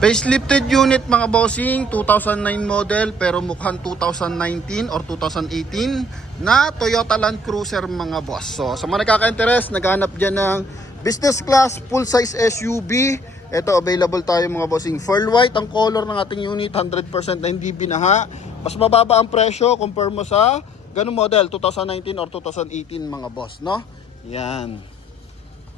Facelifted unit mga bossing, 2009 model pero mukhang 2019 or 2018 na Toyota Land Cruiser mga boss. So sa mga nakaka-interest, naghanap dyan ng business class, full size SUV. Ito available tayo mga bossing. Pearl white ang color ng ating unit, 100% na hindi binaha. Mas mababa ang presyo compare mo sa ganung model, 2019 or 2018 mga boss, no? Yan.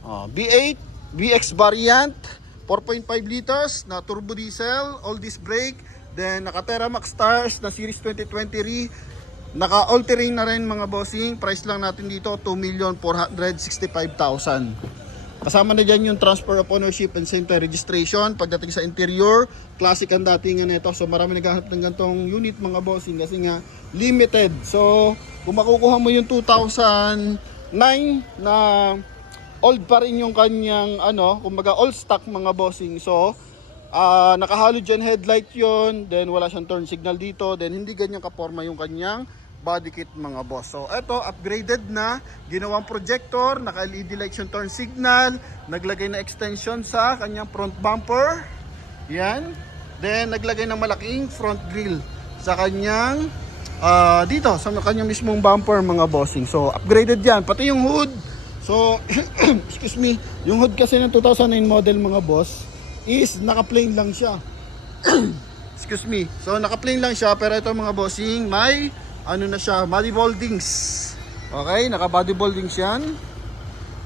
V8, VX variant. 4.5 liters na turbo diesel, all disc brake, then naka Teramax Stars na series 2023, naka all terrain na rin mga bossing. Price lang natin dito 2,465,000. Kasama na dyan yung transfer of ownership and same time registration. Pagdating sa interior, classic ang datingan nito. So marami naghahanap ng ganitong unit mga bossing kasi nga limited. So kung makukuha mo yung 2009 na old pa rin yung kanyang kumbaga all stock mga bossing. So naka halogen headlight yon, then wala siyang turn signal dito, then hindi ganyan kaporma yung kanyang body kit mga boss. So eto upgraded na, ginawang projector, naka LED light yung turn signal, naglagay na extension sa kanyang front bumper. Yan. Then naglagay ng malaking front grille sa kanyang dito sa kanyang mismong bumper mga bossing. So upgraded yan, pati yung hood. So, excuse me, yung hood kasi ng 2009 model mga boss is naka-plain lang siya. Excuse me. So, naka-plain lang siya pero ito mga bossing may na siya, body moldings. Okay, naka-body moldings yan.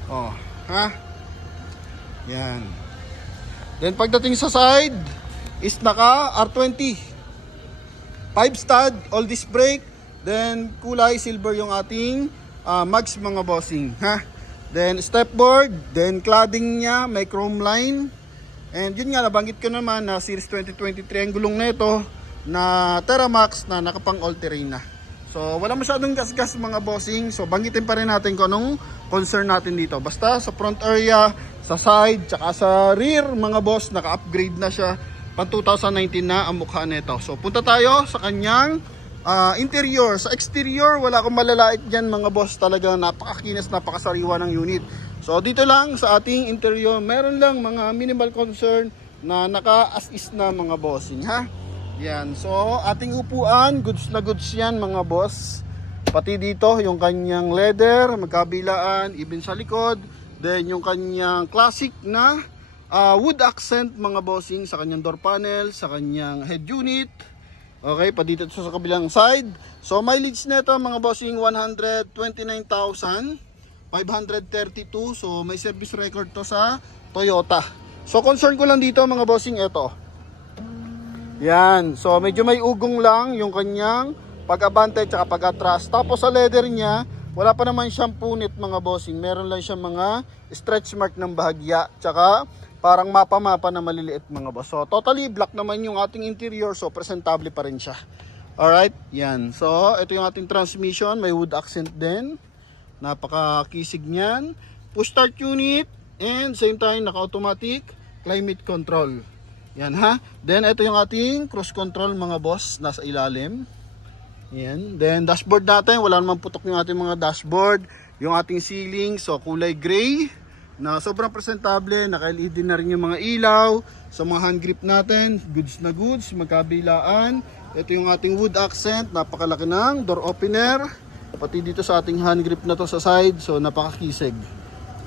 Oh, ha? Yan. Then pagdating sa side is naka R20. 5 stud, all disc brake, then kulay silver yung ating mags mga bossing, ha? Then stepboard, then cladding niya, may chrome line. And yun nga, nabanggit ko naman na series 2023 ang gulong nito na Teramax na nakapang all terrain na. So wala masyadong gas-gas mga bossing. So banggitin pa rin natin kung anong concern natin dito. Basta sa front area, sa side, tsaka sa rear mga boss, naka-upgrade na siya. Pang 2019 na ang mukha nito. So punta tayo sa kanyang interior. Sa exterior, wala akong malalait dyan mga boss. Talagang napakakinis, napakasariwa ng unit. So dito lang sa ating interior, meron lang mga minimal concern na naka-as-is na mga bossing, ha? Yan. So ating upuan, goods na goods yan mga boss. Pati dito yung kanyang leather, magkabilaan, even sa likod. Then yung kanyang classic na wood accent mga bossing sa kanyang door panel, sa kanyang head unit. Okay, pa dito sa kabilang side. So mileage nito mga bossing 129,532. So may service record to sa Toyota. So concern ko lang dito mga bossing ito. Yan. So medyo may ugong lang yung kanyang pag-abante at pag-atras. Tapos sa leather niya, wala pa naman siyang punit mga bossing. Meron lang siyang mga stretch mark ng bahagya. Tsaka parang mapa-mapa na maliliit mga boss. So totally black naman yung ating interior. So presentable pa rin siya. Alright, yan. So ito yung ating transmission. May wood accent din. Napaka-kisig niyan. Push start unit. And same time naka-automatic climate control. Yan ha. Then ito yung ating cruise control mga boss. Nasa ilalim. Yan. Then dashboard natin. Wala namang putok yung ating mga dashboard. Yung ating ceiling. So kulay gray. Na sobrang presentable, naka-LED na rin yung mga ilaw sa mga hand grip natin, goods na goods, magkabilaan. Ito yung ating wood accent, napakalaki ng door opener, pati dito sa ating hand grip na to sa side, so napakakisig.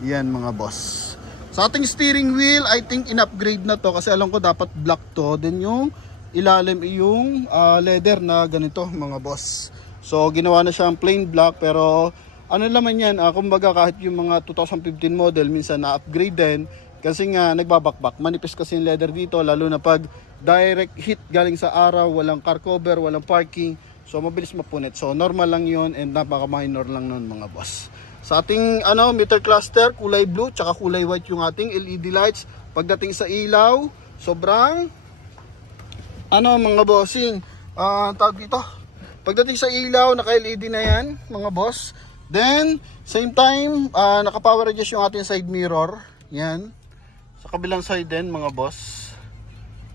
Yan mga boss. Sa ating steering wheel, I think in-upgrade na to kasi alam ko dapat black to, then yung ilalim yung leather na ganito mga boss. So ginawa na siyang plain black pero ano naman yan, kumbaga kahit yung mga 2015 model minsan na-upgrade din kasi nga nagbabakbak. Manipis kasi yung leather dito lalo na pag direct hit galing sa araw, walang car cover, walang parking. So mabilis mapunit. So normal lang yun and napaka-minor lang nun mga boss. Sa ating meter cluster, kulay blue tsaka kulay white yung ating LED lights. Pagdating sa ilaw, sobrang mga bossing, tawag dito. Pagdating sa ilaw, naka-LED na yan mga boss. Then, same time, naka-power adjust yung ating side mirror. Yan. Sa kabilang side din, mga boss.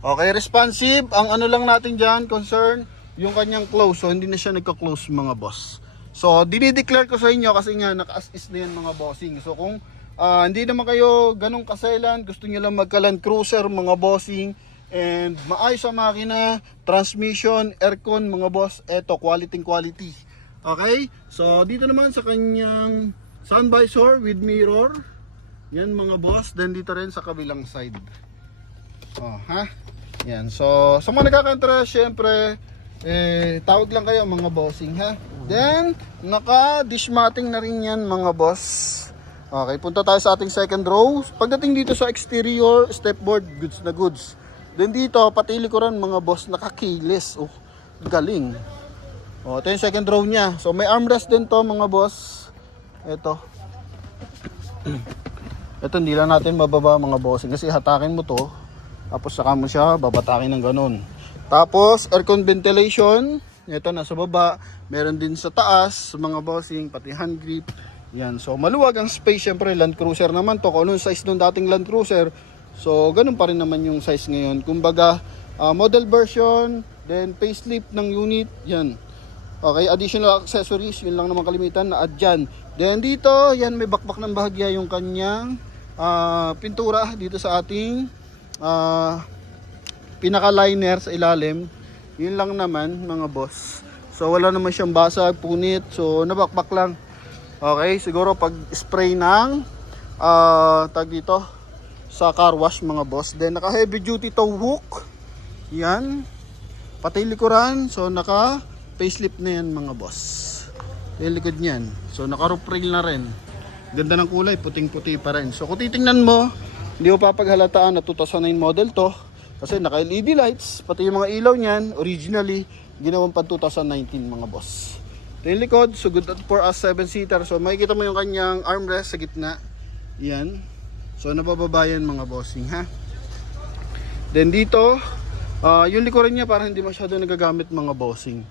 Okay, responsive. Ang lang natin dyan, concern, yung kanyang close. So, hindi na siya nagka-close, mga boss. So, dinideclare ko sa inyo kasi nga, naka-as-is na yan, mga bossing. So, kung hindi naman kayo ganong kaselan, gusto nyo lang magka-Land Cruiser, mga bossing, And maayos ang makina, transmission, aircon mga boss. Eto, quality. Okay? So dito naman sa kanyang sun visor with mirror. Yan mga boss. Then dito rin sa kabilang side. Oh, ha? Yan. So sa mga nagkaka-interest, syempre tawag lang kayo mga bossing, ha? Then naka-dish matting na rin yan mga boss. Okay, punta tayo sa ating second row. Pagdating dito sa exterior, stepboard, goods na goods. Then dito, pati likuran mga boss, nakakilis. Oh, galing. Oh, ito yung second row niya. So may armrest din to mga boss. Ito. Ito hindi lang natin mababa mga bossing kasi hatakin mo to. Tapos saka mo siya babatakin ng ganun. Tapos aircon ventilation. Ito nasa baba. Meron din sa taas mga bossing, pati hand grip. Yan. So maluwag ang space. Syempre Land Cruiser naman to. Kung anong size nung dating Land Cruiser. So ganun pa rin naman yung size ngayon. Kumbaga model version, then facelift ng unit. Yan. Okay, additional accessories, yun lang naman kalimitan na add dyan. Then dito, yan may bakbak ng bahagya yung kanyang pintura dito sa ating pinaka-liner sa ilalim. Yun lang naman mga boss. So wala naman siyang basag, punit. So nabakbak lang. Okay, siguro pag spray ng tag dito sa car wash mga boss. Then naka heavy duty tow hook. Yan. Pati likuran. So naka facelift na yan mga boss. Yung likod niyan. So naka roof rail na rin. Ganda ng kulay, puting-puti pa rin. So kung titingnan mo, hindi mo papaghalataan na 2009 model to. Kasi naka LED lights, pati yung mga ilaw niyan, originally, ginawang pa 2019 mga boss. Ito yung likod, so good for us 7-seater. So makikita mo yung kanyang armrest sa gitna. Yan. So nabababayan mga bossing, ha. Then dito, yung likuran niya parang hindi masyado nagagamit mga bossing.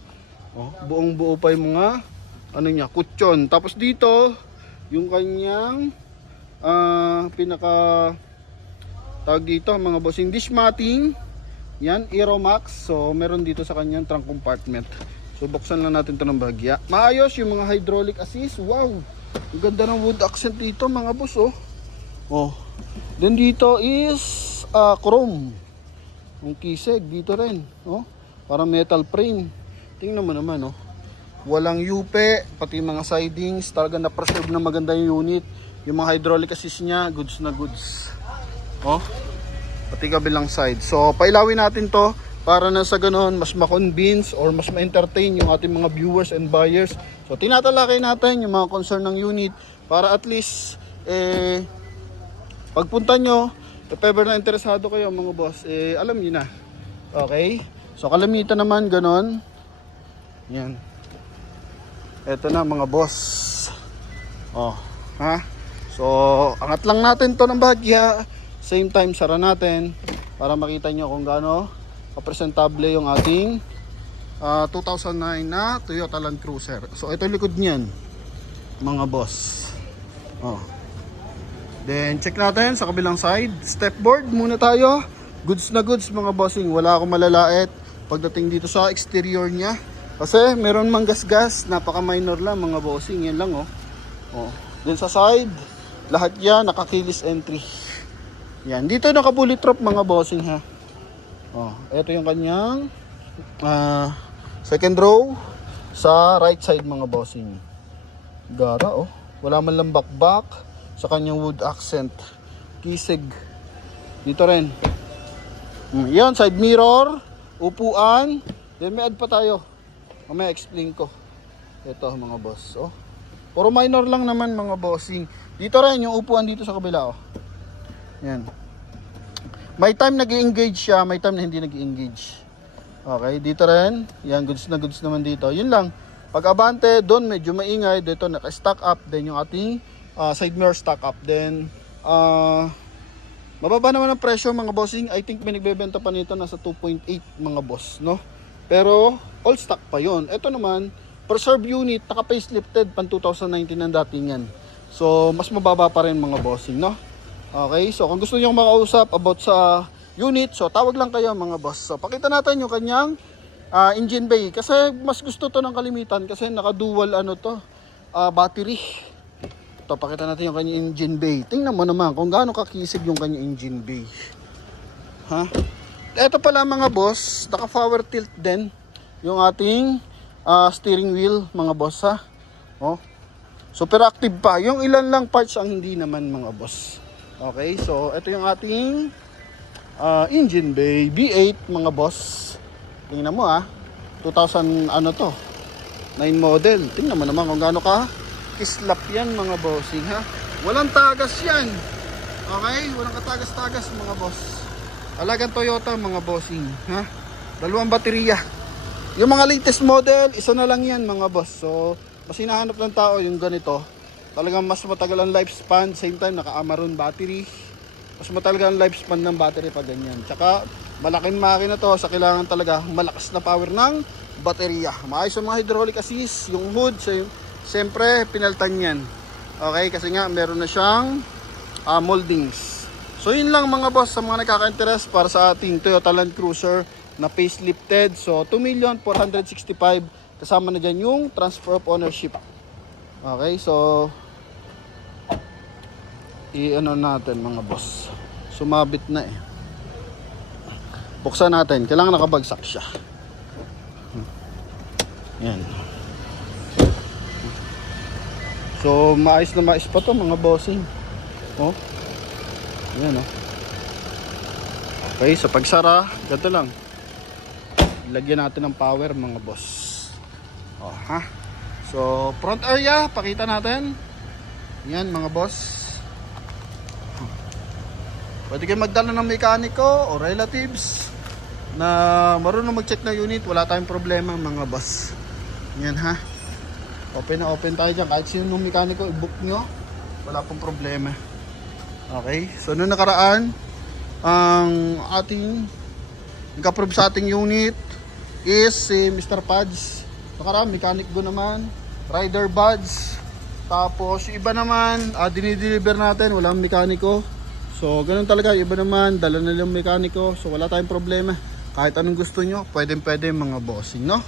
Oh, buong buo pa yung mga ano niya, kutsyon. Tapos dito, yung kanyang pinaka tawag dito mga bossing dish matting. Yan, Aeromax. So meron dito sa kanyang trunk compartment. So buksan lang natin 'to ng bahagya. Maayos yung mga hydraulic assist. Wow. Ang ganda ng wood accent dito mga boss, oh. Oh. Then dito is chrome. Ang kiseg dito rin, oh. Parang metal frame. Tingnan mo naman, oh. Walang yupe, pati mga sidings, talaga na-preserve na maganda yung unit. Yung mga hydraulic assist niya, goods na goods. Oh. Pati kabilang side. So, pailawin natin to para na sa ganoon mas ma-convince or mas ma-entertain yung ating mga viewers and buyers. So, tinatalakay natin yung mga concern ng unit para at least pagpunta nyo, if ever na interesado kayo mga boss, alam niyo na. Okay? So, kalamitan naman ganon. Yan. Eto na mga boss. Oh, ha? So, angat lang natin to ng bahagya. Same time, sara natin para makita nyo kung gaano kapresentable yung ating 2009 na Toyota Land Cruiser. So, ito likod niyan, mga boss. Oh. Then, check natin sa kabilang side. Stepboard muna tayo. Goods na goods mga bossing. Wala akong malalait pagdating dito sa exterior niya. Kasi meron mang gas-gas, napaka minor lang mga bossing, yan lang, oh. Oh. Then sa side, lahat yan naka-keyless entry. Yan, dito naka-bullet drop mga bossing, ha. Oh, ito yung kanyang second row sa right side mga bossing. Gara, oh. Wala man lang bakbak sa kanyang wood accent. Kisig. Dito rin. Yan, side mirror, upuan. Then may add pa tayo. Mamaya explain ko. Ito mga boss, oh. Puro minor lang naman mga bossing. Dito rin yung upuan dito sa kabila, oh. Yan. May time nag-i-engage siya, may time na hindi nag-i-engage. Okay, dito rin. Yan, goods na goods naman dito. Yun lang. Pag abante, doon medyo maingay. Dito naka-stack up. Then yung ating side mirror stack up. Then, mababa naman ang presyo mga bossing. I think may nagbebenta pa nito nasa 2.8 mga boss, no? Pero all stock pa yon. Ito naman, preserve unit, naka-facelifted pan 2019 ang datingan. So, mas mababa pa rin mga bossing, no? Okay, so kung gusto niyo makausap about sa unit, so tawag lang kayo mga boss. So, pakita natin yung kanyang engine bay. Kasi mas gusto to ng kalimitan kasi naka-dual ano to, battery. Ito, pakita natin yung kanyang engine bay. Tingnan mo naman kung gaano kakisig yung kanyang engine bay. Ha? eto pala mga boss, naka power tilt din yung ating steering wheel mga boss ha. Oh. Super active pa. Yung ilan lang parts ang hindi naman mga boss. Okay, so ito yung ating engine bay V8 mga boss. Tingnan mo 2000 ano to 9 model. Tingnan mo naman kung gaano ka kislap yan mga bossing ha. Walang tagas yan. Okay, walang katagas-tagas mga boss. Alagang Toyota mga bossing ha. Dalawang baterya. Yung mga latest model, isa na lang yan mga boss. So mas hinahanap ng tao yung ganito. Talagang mas matagal ang lifespan, same time naka-Amaron battery. Mas matagal ang lifespan ng battery pa ganyan. Tsaka malaking makina to, sa kailangan talaga malakas na power ng baterya. Maayos yung mga hydraulic assist, yung hood, siyempre pinaltan yan. Okay, kasi nga meron na siyang moldings. So yun lang mga boss sa mga nakaka-interest para sa ating Toyota Land Cruiser na facelifted. So 2,465,000 kasama na dyan yung transfer of ownership. Okay, so i-ano natin mga boss. Sumabit na eh. Buksan natin. Kailangan nakabagsak siya. Yan. So maayos na maayos pa to mga bossing. Oh. Yan oh. Okay, sa pagsara, ganito lang. Lagyan natin ng power mga boss. Oh, ha? So, front area, pakita natin. Yan mga boss. Pwede kayo magdala ng mekaniko o relatives na marunong mag-check na unit. Wala tayong problema mga boss. Yan ha. Open na open tayo dyan. Kahit sino ng mekaniko, i-book nyo. Wala pong problema. Okay. So, noong nakaraan, ang ating nag-approve sa ating unit is si Mr. Pads. Nakaraan, mechanic go naman. Rider Buds. Tapos, yung iba naman, dinideliver natin. Walang mekaniko. So, ganun talaga. Yung iba naman, dala na lang mekaniko. So, wala tayong problema. Kahit anong gusto nyo, pwede mga bossing, no?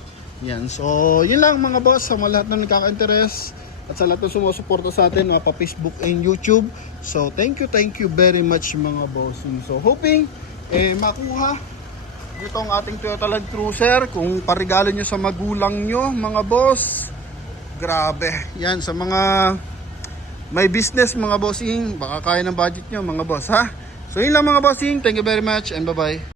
Yan. So, yun lang mga boss. Sa mga lahat na nagkaka-interest at sa lahat na sumusuporta sa atin, mga pa-Facebook and YouTube. So, thank you very much mga bossing. So, hoping, makuha itong ating Toyota Land Cruiser. Kung parigalo nyo sa magulang nyo, mga boss, grabe. Yan, sa mga may business mga bossing, baka kaya ng budget nyo mga boss ha. So yun lang mga bossing, thank you very much and bye bye.